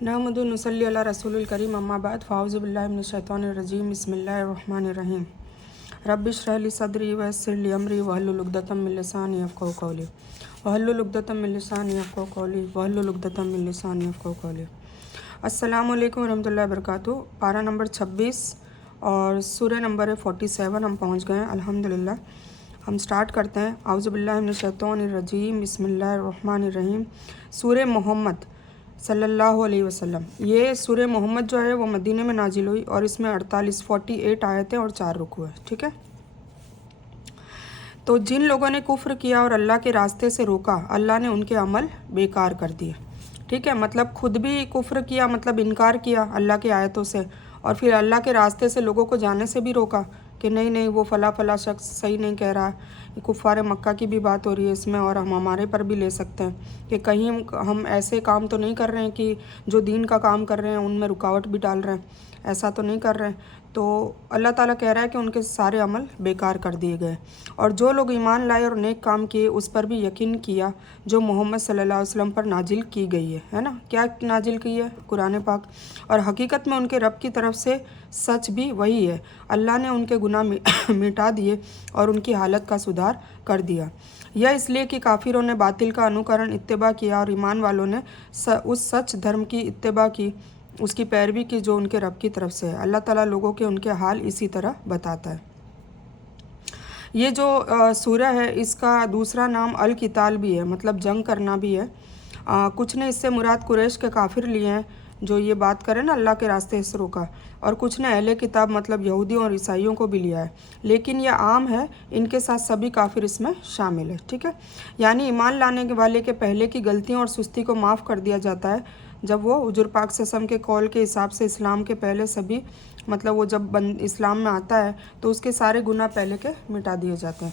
नहमदु नसल्ली अला रसूलिल करीम अम्मा बाद फ़ाऊज़ु बिल्लाहि मिनश शैतानिर रजीम बिस्मिल्लाहिर रहमानिर रहीम रब्बि इश्रह ली सदरी व यस्सिर ली अमरी वहल्लुल उक़दतम मिन लिसानी यफ़क़हू क़ौली वहल्लुल उक़दतम मिन लिसानी यफ़क़हू क़ौली वहल्लुल उक़दतम मिन लिसानी यफ़क़हू क़ौली। अस्सलामु अलैकुम रहमतुल्लाहि व बरकातुहू। पारा नंबर 26 और सूरह नंबर है 47 हम पहुँच गए हैं अल्हम्दुलिल्लाह। हम स्टार्ट करते हैं। आउज़ु बिल्लाहि मिनश शैतानिर रजीम बिस्मिल्लाहिर रहमानिर रहीम। सूरह मोहम्मद सल्लल्लाहु अलैहि वसल्लम। ये सूरह मोहम्मद जो है वो मदीने में नाजिल हुई और इसमें 48 आयतें और 4 रुकू है। ठीक है। तो जिन लोगों ने कुफ्र किया और अल्लाह के रास्ते से रोका, अल्लाह ने उनके अमल बेकार कर दिए। ठीक है, मतलब खुद भी कुफ्र किया, मतलब इनकार किया अल्लाह की आयतों से, और फिर अल्लाह के रास्ते से लोगों को जाने से भी रोका कि नहीं नहीं वो फला शख्स सही नहीं कह रहा है। कुफ़ार मक्का की भी बात हो रही है इसमें, और हम हमारे पर भी ले सकते हैं कि कहीं हम ऐसे काम तो नहीं कर रहे हैं कि जो दीन का काम कर रहे हैं उनमें रुकावट भी डाल रहे हैं, ऐसा तो नहीं कर रहे हैं। तो अल्लाह ताला कह रहा है कि उनके सारे अमल बेकार कर दिए गए। और जो लोग ईमान लाए और नेक काम किए उस पर भी यकीन किया जो मोहम्मद सल्लल्लाहु अलैहि वसल्लम पर नाजिल की गई है ना। क्या नाजिल की है? कुरान पाक। और हकीकत में उनके रब की तरफ से सच भी वही है। अल्लाह ने उनके गुनाह मिटा दिए और उनकी हालत का सुधार कर दिया। यह इसलिए कि काफिरों ने बातिल का अनुकरण इत्तिबा किया और ईमान वालों ने उस सच धर्म की इत्तिबा की, उसकी पैरवी की जो उनके रब की तरफ से है। अल्लाह ताला लोगों के उनके हाल इसी तरह बताता है। ये जो सूरह है इसका दूसरा नाम अल किताल भी है, मतलब जंग करना भी है। कुछ ने इससे मुराद कुरैश के काफिर लिए हैं जो ये बात करें ना अल्लाह के रास्ते से रोका, और कुछ ने अहले किताब मतलब यहूदियों और ईसाइयों को भी लिया है, लेकिन यह आम है, इनके साथ सभी काफिर इसमें शामिल है। ठीक है, यानी ईमान लाने वाले के पहले की गलतियों और सुस्ती को माफ़ कर दिया जाता है जब वो हुजूर पाक सल्लल्लाहु अलैहि वसल्लम के कौल के हिसाब से इस्लाम के पहले सभी, मतलब वो जब इस्लाम में आता है तो उसके सारे गुनाह पहले के मिटा दिए जाते हैं।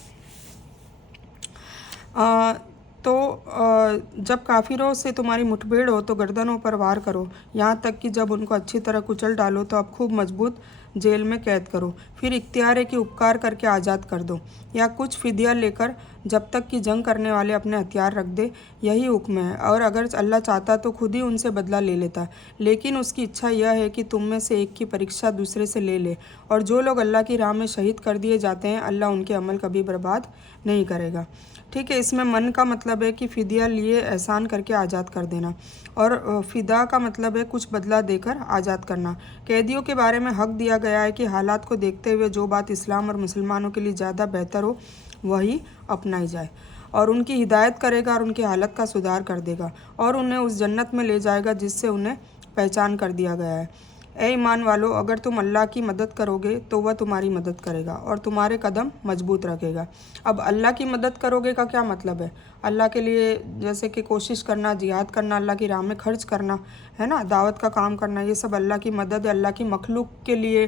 जब काफिरों से तुम्हारी मुठभेड़ हो तो गर्दनों पर वार करो, यहाँ तक कि जब उनको अच्छी तरह कुचल डालो तो अब खूब मजबूत जेल में कैद करो, फिर इख्तियार है कि उपकार करके आज़ाद कर दो या कुछ फिदिया लेकर जब तक कि जंग करने वाले अपने हथियार रख दे, यही हुक्म है। और अगर अल्लाह चाहता तो खुद ही उनसे बदला ले लेता, लेकिन उसकी इच्छा यह है कि तुम में से एक की परीक्षा दूसरे से ले ले। और जो लोग अल्लाह की राह में शहीद कर दिए जाते हैं अल्लाह उनके अमल कभी बर्बाद नहीं करेगा। ठीक है, इसमें मन का मतलब है कि फ़िदिया लिए एहसान करके आज़ाद कर देना, और फ़िदा का मतलब है कुछ बदला देकर आज़ाद करना। कैदियों के बारे में हक़ दिया गया है कि हालात को देखते हुए जो बात इस्लाम और मुसलमानों के लिए ज़्यादा बेहतर हो वही अपनाई जाए, और उनकी हिदायत करेगा और उनकी हालत का सुधार कर देगा और उन्हें उस जन्नत में ले जाएगा जिससे उन्हें पहचान कर दिया गया है। ए ईमान वालों, अगर तुम अल्लाह की मदद करोगे तो वह तुम्हारी मदद करेगा और तुम्हारे कदम मजबूत रखेगा। अब अल्लाह की मदद करोगे का क्या मतलब है? अल्लाह के लिए जैसे कि कोशिश करना, जिहाद करना, अल्लाह की राह में खर्च करना, है ना, दावत का काम करना, ये सब अल्लाह की मदद है। अल्लाह की मखलूक के लिए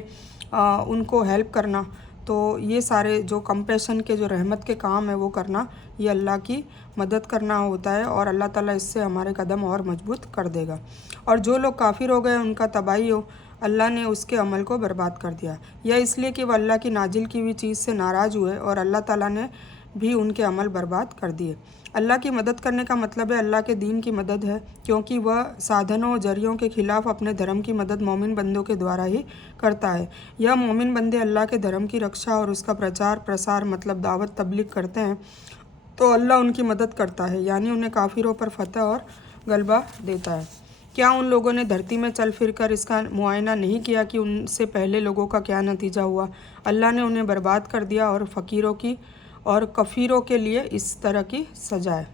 उनको हेल्प करना, तो ये सारे जो कंपैशन के जो रहमत के काम है वो करना, ये अल्लाह की मदद करना होता है, और अल्लाह ताला इससे हमारे कदम और मजबूत कर देगा। और जो लोग काफिर हो गए उनका तबाही हो, अल्लाह ने उसके अमल को बर्बाद कर दिया। यह इसलिए कि वह अल्लाह की नाजिल की हुई चीज़ से नाराज़ हुए और अल्लाह ताला ने भी उनके अमल बर्बाद कर दिए। अल्लाह की मदद करने का मतलब है अल्लाह के दीन की मदद है, क्योंकि वह साधनों और जरियों के खिलाफ अपने धर्म की मदद मोमिन बंदों के द्वारा ही करता है। यह मोमिन बंदे अल्लाह के धर्म की रक्षा और उसका प्रचार प्रसार मतलब दावत तबलीग करते हैं तो अल्लाह उनकी मदद करता है, यानी उन्हें काफिरों पर फतह और गलबा देता है। क्या उन लोगों ने धरती में चल फिर कर इसका मुआयना नहीं किया कि उनसे पहले लोगों का क्या नतीजा हुआ? अल्लाह ने उन्हें बर्बाद कर दिया, और फ़कीरों की और कफ़ीरों के लिए इस तरह की सजा है।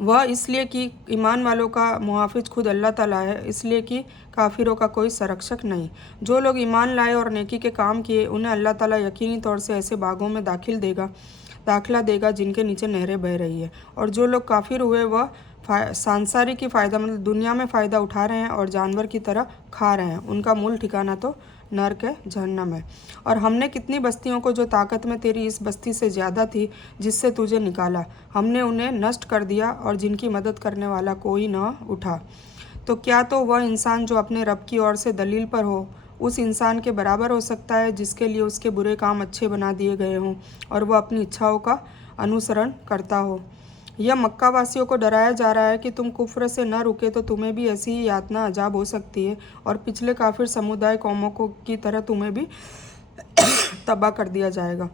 वह इसलिए कि ईमान वालों का मुहाफ़िज खुद अल्लाह ताला है, इसलिए कि काफिरों का कोई संरक्षक नहीं। जो लोग ईमान लाए और नेकी के काम किए उन्हें अल्लाह ताला यकीनी तौर से ऐसे बागों में दाखिला देगा जिनके नीचे नहरें बह रही है। और जो लोग काफिर हुए वह सांसारिक की फ़ायदा मतलब दुनिया में फ़ायदा उठा रहे हैं और जानवर की तरह खा रहे हैं, उनका मूल ठिकाना तो नरक है, जहन्नम है। और हमने कितनी बस्तियों को जो ताकत में तेरी इस बस्ती से ज़्यादा थी जिससे तुझे निकाला, हमने उन्हें नष्ट कर दिया और जिनकी मदद करने वाला कोई न उठा। तो क्या तो वह इंसान जो अपने रब की ओर से दलील पर हो उस इंसान के बराबर हो सकता है जिसके लिए उसके बुरे काम अच्छे बना दिए गए हों और वह अपनी इच्छाओं का अनुसरण करता हो? यह मक्का वासियों को डराया जा रहा है कि तुम कुफ्र से न रुके तो तुम्हें भी ऐसी ही यातना अजाब हो सकती है और पिछले काफिर समुदाय कौमों को की तरह तुम्हें भी तबाह कर दिया जाएगा।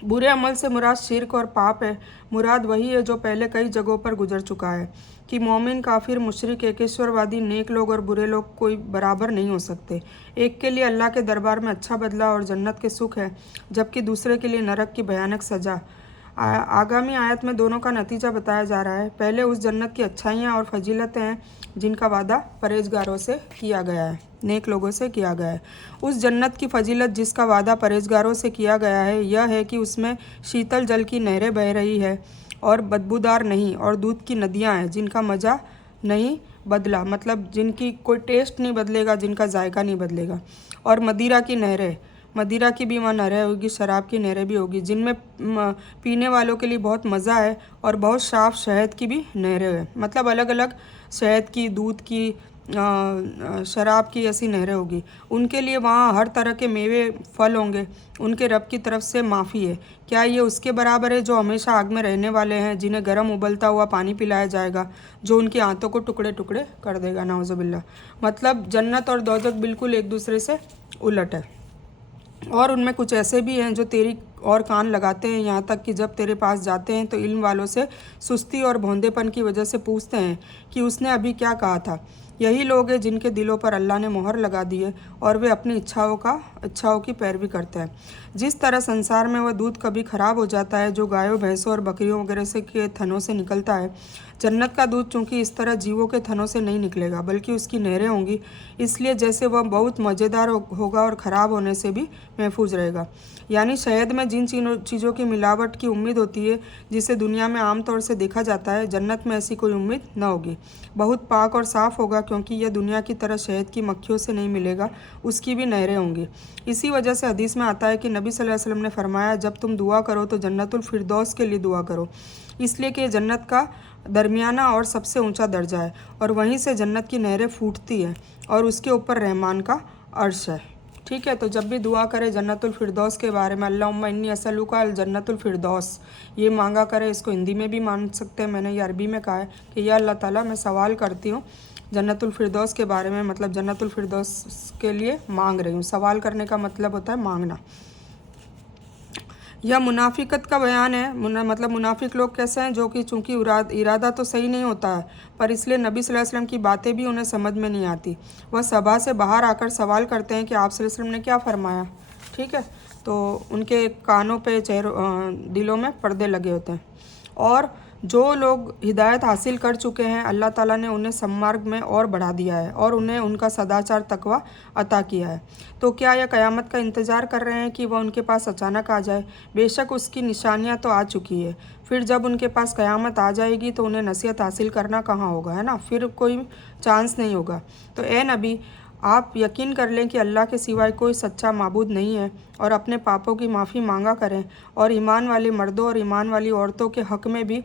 बुरे अमल से मुराद शिर्क और पाप है। मुराद वही है जो पहले कई जगहों पर गुजर चुका है कि मोमिन, काफिर, मुशरिक, एकेश्वरवादी, नेक लोग और बुरे लोग कोई बराबर नहीं हो सकते। एक के लिए अल्लाह के दरबार में अच्छा बदला और जन्नत के सुख है, जबकि दूसरे के लिए नरक की भयानक सजा। आगामी आयत में दोनों का नतीजा बताया जा रहा है। पहले उस जन्नत की अच्छाइयाँ और फजीलतें हैं जिनका वादा परहेजगारों से किया गया है, नेक लोगों से किया गया है। उस जन्नत की फजीलत जिसका वादा परहेजगारों से किया गया है यह है कि उसमें शीतल जल की नहरें बह रही है और बदबूदार नहीं, और दूध की नदियाँ हैं जिनका मज़ा नहीं बदला, मतलब जिनकी कोई टेस्ट नहीं बदलेगा, जिनका जायका नहीं बदलेगा। और मदिरा की नहरें, मदिरा की भी वहाँ नहरें होगी, शराब की नहरें भी होगी जिनमें पीने वालों के लिए बहुत मज़ा है, और बहुत साफ शहद की भी नहरें हैं, मतलब अलग अलग शहद की, दूध की, शराब की ऐसी नहरें होगी। उनके लिए वहाँ हर तरह के मेवे, फल होंगे। उनके रब की तरफ से माफ़ी है। क्या ये उसके बराबर है जो हमेशा आग में रहने वाले हैं, जिन्हें गर्म उबलता हुआ पानी पिलाया जाएगा जो उनकी आंतों को टुकड़े टुकड़े कर देगा, नाउज़ुबिल्लाह। मतलब जन्नत और दोज़ख बिल्कुल एक दूसरे से उलट है। और उनमें कुछ ऐसे भी हैं जो तेरी और कान लगाते हैं, यहाँ तक कि जब तेरे पास जाते हैं तो इल्म वालों से सुस्ती और भोंदेपन की वजह से पूछते हैं कि उसने अभी क्या कहा था। यही लोग हैं जिनके दिलों पर अल्लाह ने मोहर लगा दी है और वे अपनी इच्छाओं की पैरवी करते हैं। जिस तरह संसार में वह दूध कभी ख़राब हो जाता है जो गायों, भैंसों और बकरियों वगैरह से के थनों से निकलता है, जन्नत का दूध चूँकि इस तरह जीवों के थनों से नहीं निकलेगा बल्कि उसकी नहरें होंगी, इसलिए जैसे वह बहुत मज़ेदार होगा और ख़राब होने से भी महफूज रहेगा। यानी शहद में जिन चीज़ों की मिलावट की उम्मीद होती है जिसे दुनिया में आम तौर से देखा जाता है, जन्नत में ऐसी कोई उम्मीद न होगी। बहुत पाक और साफ़ होगा क्योंकि यह दुनिया की तरह शहद की मक्खियों से नहीं मिलेगा, उसकी भी नहरें होंगी। इसी वजह से हदीस में आता है कि नबी सल्लल्लाहु अलैहि वसल्लम ने फरमाया, जब तुम दुआ करो तो जन्नतुल फिरदौस के लिए दुआ करो, इसलिए कि जन्नत का दरमियाना और सबसे ऊंचा दर्जा है और वहीं से जन्नत की नहरें फूटती हैं और उसके ऊपर रहमान का अर्श है। ठीक है, तो जब भी दुआ करे जन्नतुल फिरदौस के बारे में, अल्लाहुम्मा इन्नी असअलुका अल जन्नतुल फिरदौस, ये मांगा करे। इसको हिंदी में भी मान सकते हैं, मैंने ये अरबी में कहा है कि या अल्लाह ताला मैं सवाल करती हूँ जन्नतुल फिरदौस के बारे में, मतलब जन्नतुल फिरदौस के लिए मांग रही हूँ। सवाल करने का मतलब होता है मांगना। यह मुनाफिकत का बयान है। मतलब मुनाफिक लोग कैसे हैं, जो कि चूँकि इरादा तो सही नहीं होता है पर इसलिए नबी सल्लल्लाहु अलैहि वसल्लम की बातें भी उन्हें समझ में नहीं आती। वह सभा से बाहर आकर सवाल करते हैं कि आप सल्लल्लाहु अलैहि वसल्लम ने क्या फरमाया। ठीक है, तो उनके कानों पे, दिलों में पर्दे लगे होते हैं। और जो लोग हिदायत हासिल कर चुके हैं, अल्लाह ताला ने उन्हें सन्मार्ग में और बढ़ा दिया है और उन्हें उनका सदाचार तकवा अता किया है। तो क्या यह क़यामत का इंतज़ार कर रहे हैं कि वह उनके पास अचानक आ जाए? बेशक उसकी निशानियां तो आ चुकी है। फिर जब उनके पास क़यामत आ जाएगी तो उन्हें नसीहत हासिल करना कहाँ होगा, है ना, फिर कोई चांस नहीं होगा। तो ए नबी, आप यकीन कर लें कि अल्लाह के सिवाय कोई सच्चा माबूद नहीं है और अपने पापों की माफ़ी मांगा करें और ईमान वाले मर्दों और ईमान वाली औरतों के हक़ में भी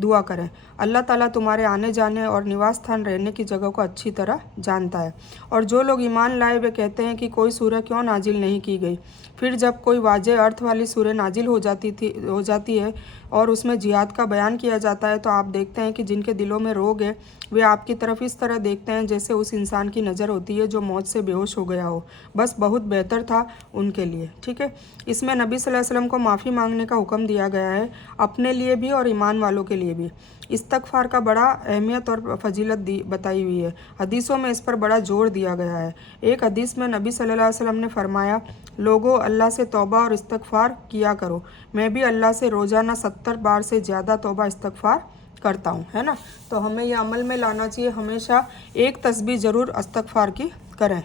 दुआ करें। अल्लाह ताला तुम्हारे आने जाने और निवास स्थान रहने की जगह को अच्छी तरह जानता है। और जो लोग ईमान लाए वे कहते हैं कि कोई सूरह क्यों नाजिल नहीं की गई। फिर जब कोई वाज़ेह अर्थ वाली सूरह नाजिल हो जाती है और उसमें जिहाद का बयान किया जाता है तो आप देखते हैं कि जिनके दिलों में रोग है वे आपकी तरफ इस तरह देखते हैं जैसे उस इंसान की नज़र होती है जो मौत से बेहोश हो गया हो। बस बहुत बेहतर था उनके लिए। ठीक है, इसमें नबी सल्लल्लाहु अलैहि वसल्लम को माफ़ी मांगने का हुक्म दिया गया है, अपने लिए भी और ईमान वालों के लिए भी। इस्तग़फ़ार का बड़ा अहमियत और फजीलत बताई हुई है। हदीसों में इस पर बड़ा जोर दिया गया है। एक हदीस में नबी सल्लल्लाहु अलैहि वसल्लम ने फरमाया, लोगों अल्लाह से तौबा और इस्तग़फ़ार किया करो। मैं भी अल्लाह से रोज़ाना 70 बार से ज़्यादा तौबा इस्तग़फ़ार करता हूँ, है ना। तो हमें यह अमल में लाना चाहिए, हमेशा एक तस्बीह ज़रूर इस्तग़फ़ार की करें।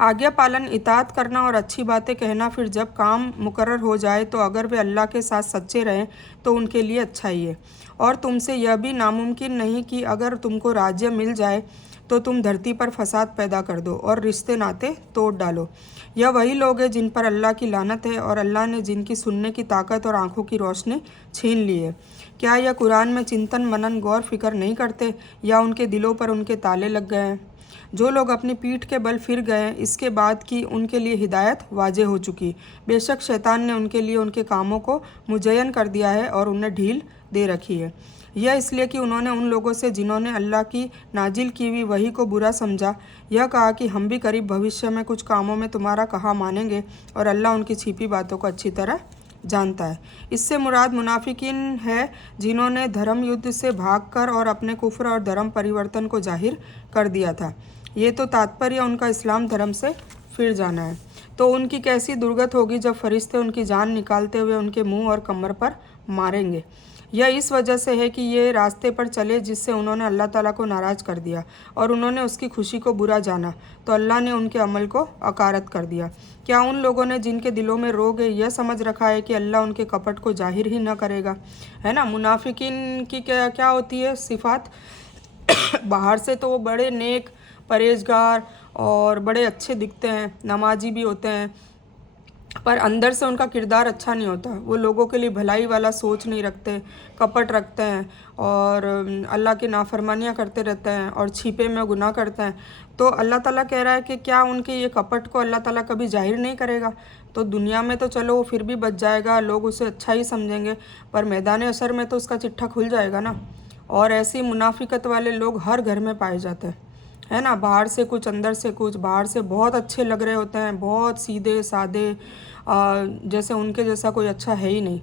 आज्ञा पालन, इताअत करना और अच्छी बातें कहना। फिर जब काम मुकर्रर हो जाए तो अगर वे अल्लाह के साथ सच्चे रहें तो उनके लिए अच्छा ही है। और तुमसे यह भी नामुमकिन नहीं कि अगर तुमको राज्य मिल जाए तो तुम धरती पर फसाद पैदा कर दो और रिश्ते नाते तोड़ डालो। यह वही लोग हैं जिन पर अल्लाह की लानत है और अल्लाह ने जिनकी सुनने की ताकत और आँखों की रोशनी छीन ली है। क्या यह कुरान में चिंतन मनन गौर फिक्र नहीं करते, या उनके दिलों पर उनके ताले लग गए हैं? जो लोग अपनी पीठ के बल फिर गए इसके बाद की उनके लिए हिदायत वाजे हो चुकी। बेशक शैतान ने उनके लिए उनके कामों को मुज़य्यन कर दिया है और उन्हें ढील दे रखी है। यह इसलिए कि उन्होंने उन लोगों से जिन्होंने अल्लाह की नाजिल की हुई वही को बुरा समझा यह कहा कि हम भी करीब भविष्य में कुछ कामों में तुम्हारा कहा मानेंगे, और अल्लाह उनकी छिपी बातों को अच्छी तरह जानता है। इससे मुराद मुनाफिकीन है जिन्होंने धर्म युद्ध से भागकर और अपने कुफ्र और धर्म परिवर्तन को जाहिर कर दिया था। ये तो तात्पर्य उनका इस्लाम धर्म से फिर जाना है। तो उनकी कैसी दुर्गत होगी जब फरिश्ते उनकी जान निकालते हुए उनके मुंह और कमर पर मारेंगे। यह इस वजह से है कि ये रास्ते पर चले जिससे उन्होंने अल्लाह ताला को नाराज़ कर दिया और उन्होंने उसकी खुशी को बुरा जाना, तो अल्लाह ने उनके अमल को अकारत कर दिया। क्या उन लोगों ने जिनके दिलों में रोग है यह समझ रखा है कि अल्लाह उनके कपट को जाहिर ही न करेगा? है ना। मुनाफिकीन की क्या क्या होती है सिफ़ात? बाहर से तो वो बड़े नेक, परहेजगार और बड़े अच्छे दिखते हैं, नमाजी भी होते हैं, पर अंदर से उनका किरदार अच्छा नहीं होता। वो लोगों के लिए भलाई वाला सोच नहीं रखते, कपट रखते हैं और अल्लाह की नाफरमानियाँ करते रहते हैं और छिपे में गुनाह करते हैं। तो अल्लाह ताला कह रहा है कि क्या उनके ये कपट को अल्लाह ताला कभी जाहिर नहीं करेगा? तो दुनिया में तो चलो वो फिर भी बच जाएगा, लोग उसे अच्छा ही समझेंगे, पर मैदान असर में तो उसका चिट्ठा खुल जाएगा ना। और ऐसी मुनाफिकत वाले लोग हर घर में पाए जाते हैं, है ना। बाहर से कुछ अंदर से कुछ। बाहर से बहुत अच्छे लग रहे होते हैं, बहुत सीधे सादे, जैसे उनके जैसा कोई अच्छा है ही नहीं,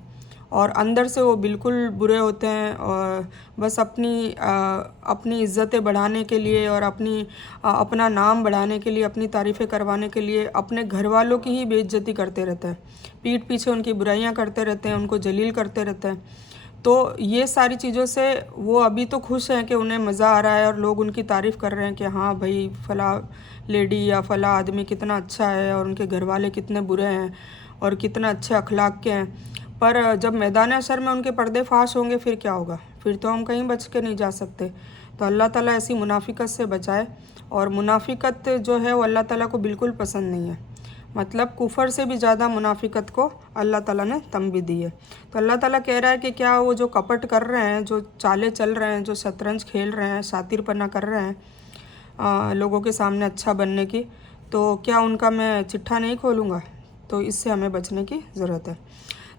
और अंदर से वो बिल्कुल बुरे होते हैं और बस अपनी इज़्ज़तें बढ़ाने के लिए और अपना नाम बढ़ाने के लिए, अपनी तारीफ़ें करवाने के लिए अपने घर वालों की ही बेइज्जती करते रहते हैं, पीठ पीछे उनकी बुराइयां करते रहते हैं, उनको जलील करते रहते हैं। तो ये सारी चीज़ों से वो अभी तो खुश हैं कि उन्हें मज़ा आ रहा है और लोग उनकी तारीफ़ कर रहे हैं कि हाँ भाई फ़ला लेडी या फ़ला आदमी कितना अच्छा है और उनके घर वाले कितने बुरे हैं और कितना अच्छे अखलाक के हैं। पर जब मैदान अशर में उनके पर्दे फाश होंगे फिर क्या होगा? फिर तो हम कहीं बच के नहीं जा सकते। तो अल्लाह ताला ऐसी मुनाफिकत से बचाए। और मुनाफिकत जो है वो अल्लाह ताला को बिल्कुल पसंद नहीं है। मतलब कुफर से भी ज़्यादा मुनाफिकत को अल्लाह ताला ने तंबी दी है। तो अल्लाह ताला कह रहा है कि क्या वो जो कपट कर रहे हैं, जो चालें चल रहे हैं, जो शतरंज खेल रहे हैं, शातिरपना कर रहे हैं लोगों के सामने अच्छा बनने की, तो क्या उनका मैं चिट्ठा नहीं खोलूँगा? तो इससे हमें बचने की ज़रूरत है।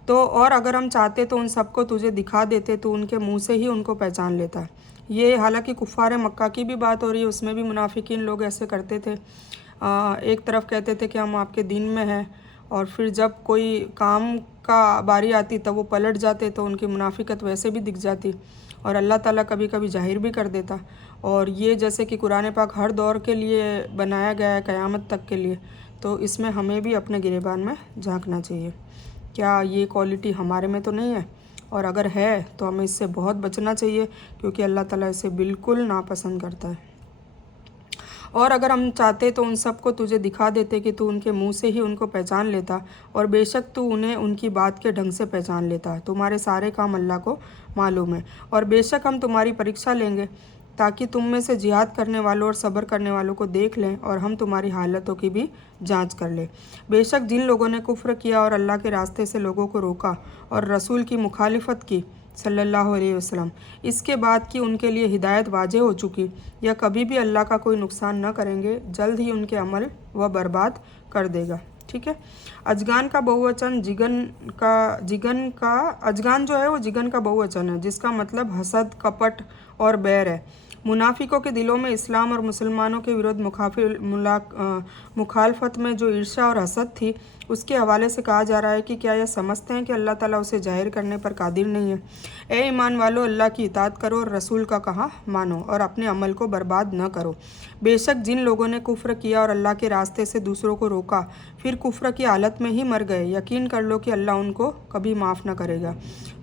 तो और अगर हम चाहते तो उन सबको तुझे दिखा देते, तो उनके मुँह से ही उनको पहचान लेता। ये हालांकि कुफ़ार मक्का की भी बात हो रही है, उसमें भी मुनाफिकीन लोग ऐसे करते थे। एक तरफ कहते थे कि हम आपके दीन में हैं, और फिर जब कोई काम का बारी आती तब वो पलट जाते, तो उनकी मुनाफिकत वैसे भी दिख जाती और अल्लाह ताला कभी कभी जाहिर भी कर देता। और ये जैसे कि कुरान पाक हर दौर के लिए बनाया गया है, क़यामत तक के लिए, तो इसमें हमें भी अपने गिरेबान में झांकना चाहिए। क्या ये क्वालिटी हमारे में तो नहीं है? और अगर है तो हमें इससे बहुत बचना चाहिए, क्योंकि अल्लाह ताला इसे बिल्कुल नापसंद करता है। और अगर हम चाहते तो उन सबको तुझे दिखा देते कि तू उनके मुंह से ही उनको पहचान लेता, और बेशक तू उन्हें उनकी बात के ढंग से पहचान लेता। तुम्हारे सारे काम अल्लाह को मालूम है। और बेशक हम तुम्हारी परीक्षा लेंगे ताकि तुम में से जिहाद करने वालों और सब्र करने वालों को देख लें, और हम तुम्हारी हालतों की भी जांच कर लें। बेशक जिन लोगों ने कुफ्र किया और अल्लाह के रास्ते से लोगों को रोका और रसूल की मुखालिफत की सल्लल्लाहु अलैहि वसल्लम, इसके बाद कि उनके लिए हिदायत वाजे हो चुकी, या कभी भी अल्लाह का कोई नुकसान न करेंगे, जल्द ही उनके अमल वह बर्बाद कर देगा। ठीक है। अजगान का बहुवचन अजगान जो है वो जिगन का बहुवचन है, जिसका मतलब हसद, कपट और बैर है। मुनाफिकों के दिलों में इस्लाम और मुसलमानों के विरुद्ध मुखालफत में जो ईर्ष्या और हसद थी, उसके हवाले से कहा जा रहा है कि क्या यह समझते हैं कि अल्लाह ताला उसे जाहिर करने पर कादिर नहीं है? ए ईमान वालों, अल्लाह की इताअत करो और रसूल का कहा मानो और अपने अमल को बर्बाद न करो। बेशक जिन लोगों ने कुफ्र किया और अल्लाह के रास्ते से दूसरों को रोका, फिर कुफ्र की हालत में ही मर गए, यकीन कर लो कि अल्लाह उनको कभी माफ़ न करेगा।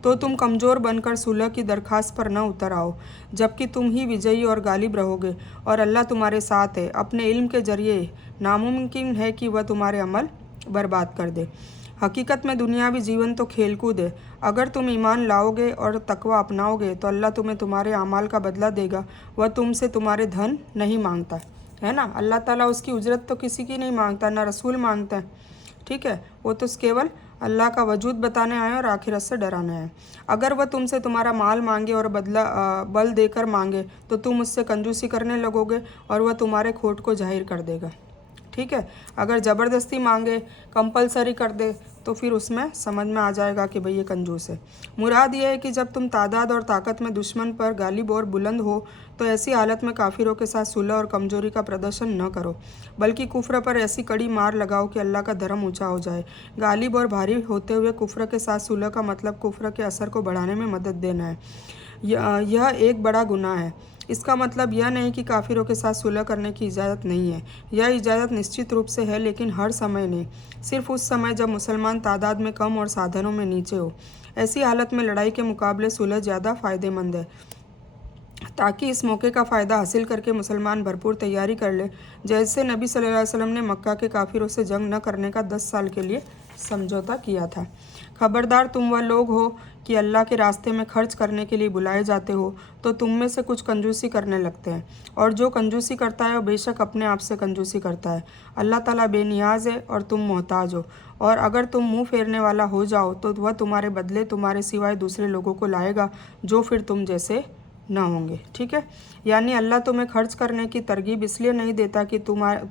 तो तुम कमज़ोर बनकर सुलह की दरख्वास्त पर न उतर आओ, जबकि तुम ही विजयी और गालिब रहोगे, और अल्लाह तुम्हारे साथ है। अपने इल्म के जरिए नामुमकिन है कि वह तुम्हारे अमल बर्बाद कर दे। हकीकत में दुनियावी जीवन तो खेलकूद है। अगर तुम ईमान लाओगे और तकवा अपनाओगे तो अल्लाह तुम्हें तुम्हारे अमाल का बदला देगा। वह तुमसे तुम्हारे धन नहीं मांगता, है ना। अल्लाह ताला उसकी उजरत तो किसी की नहीं मांगता, ना रसूल मांगता है। ठीक है, वो तो केवल अल्लाह का वजूद बताने आए और आखिरत से डराने आए। अगर वह तुमसे तुम्हारा माल मांगे और बल देकर मांगे तो तुम उससे कंजूसी करने लगोगे और वह तुम्हारे खोट को जाहिर कर देगा। ठीक है, अगर ज़बरदस्ती मांगे, कंपलसरी कर दे, तो फिर उसमें समझ में आ जाएगा कि भाई ये कंजूस है। मुराद ये है कि जब तुम तादाद और ताकत में दुश्मन पर गालिब और बुलंद हो तो ऐसी हालत में काफिरों के साथ सुलह और कमजोरी का प्रदर्शन न करो, बल्कि कुफ्र पर ऐसी कड़ी मार लगाओ कि अल्लाह का धर्म ऊंचा हो जाए। गालिब और भारी होते हुए कुफ्र के साथ सुलह का मतलब कुफ्र के असर को बढ़ाने में मदद देना है। यह एक बड़ा गुनाह है। इसका मतलब यह नहीं कि काफिरों के साथ सुलह करने की इजाज़त नहीं है। यह इजाज़त निश्चित रूप से है, लेकिन हर समय नहीं, सिर्फ उस समय जब मुसलमान तादाद में कम और साधनों में नीचे हो। ऐसी हालत में लड़ाई के मुकाबले सुलह ज़्यादा फ़ायदेमंद है, ताकि इस मौके का फ़ायदा हासिल करके मुसलमान भरपूर तैयारी कर ले, जैसे नबी सल्लल्लाहु अलैहि वसल्लम ने मक्का के काफिरों से जंग न करने का 10 साल के लिए समझौता किया था। खबरदार, तुम वह लोग हो कि अल्लाह के रास्ते में खर्च करने के लिए बुलाए जाते हो तो तुम में से कुछ कंजूसी करने लगते हैं, और जो कंजूसी करता है वो बेशक अपने आप से कंजूसी करता है। अल्लाह ताला बेनियाज है और तुम मोहताज हो, और अगर तुम मुंह फेरने वाला हो जाओ तो वह तुम्हारे बदले तुम्हारे सिवाय दूसरे लोगों को लाएगा जो फिर तुम जैसे ना होंगे। ठीक है, यानी अल्लाह तुम्हें खर्च करने की तरगीब इसलिए नहीं देता कि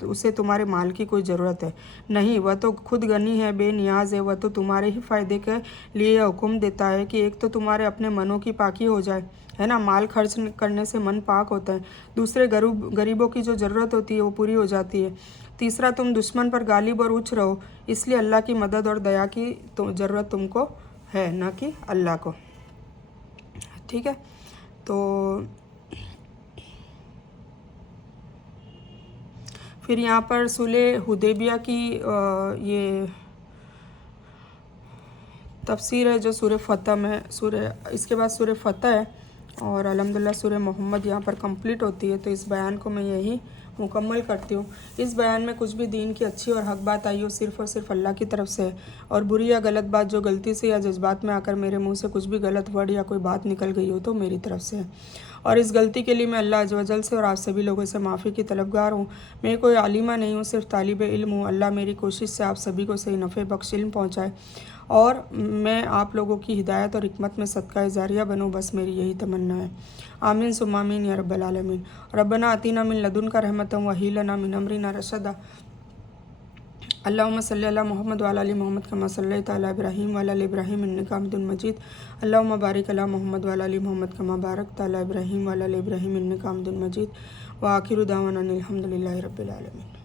उसे तुम्हारे माल की कोई ज़रूरत है। नहीं, वह तो खुद गनी है, बेनियाज है। वह तो तुम्हारे ही फ़ायदे के लिए यह हुक्म देता है कि एक तो तुम्हारे अपने मनों की पाकी हो जाए, है ना, माल खर्च करने से मन पाक होता है। दूसरे गरीबों की जो ज़रूरत होती है वो पूरी हो जाती है। तीसरा, तुम दुश्मन पर गालिब और उच्च रहो, इसलिए अल्लाह की मदद और दया की ज़रूरत तुमको है, न कि अल्लाह को। ठीक है, तो फिर यहाँ पर सुलह हुदैबिया की ये तफसीर है जो सूरह फतह में, इसके बाद सूरह फतह है और अल्हम्दुलिल्लाह सूरह मोहम्मद यहाँ पर कंप्लीट होती है। तो इस बयान को मैं यही मुकम्मल करती हूँ। इस बयान में कुछ भी दीन की अच्छी और हक बात आई हो सिर्फ़ और सिर्फ अल्लाह की तरफ से है, और बुरी या गलत बात जो गलती से या जज्बात में आकर मेरे मुंह से कुछ भी गलत वर्ड या कोई बात निकल गई हो तो मेरी तरफ से है, और इस गलती के लिए मैं अल्लाह अज़्ज़ व जल से और आप सभी लोगों से माफ़ी की तलबगार हूँ। मैं कोई आलिमा नहीं हूँ, सिर्फ तालिब इल्म हूँ। अल्लाह मेरी कोशिश से आप सभी को सही नफ़े बख्श इल्म पहुँचाए और मैं आप लोगों की हिदायत और हिकमत में सदका जारिया बनूँ, बस मेरी यही तमन्ना है। आमीन सुम्मा आमीन या रब्बल आलमीन। रब्बना आतीना मिन लदुनका रहमतन व हय्यि लना मिन अमरिना रशदा। अल्लाहुम्मा सल्लि अला मोहम्मद व अला आलि मोहम्मद कमा सल्लैता अला इब्राहीम व अला आलि इब्राहीम इन्नका हमीदुम मजीद। अल्लाहुम्मा बारिक अला मोहम्मद व अला आलि मोहम्मद कमा बारकता अला इब्राहीम व अला आलि इब्राहीम इन्नका हमीदुम मजीद। व आखिरु दावाना अनिल हम्दुलिल्लाहि रब्बिल आलमीन।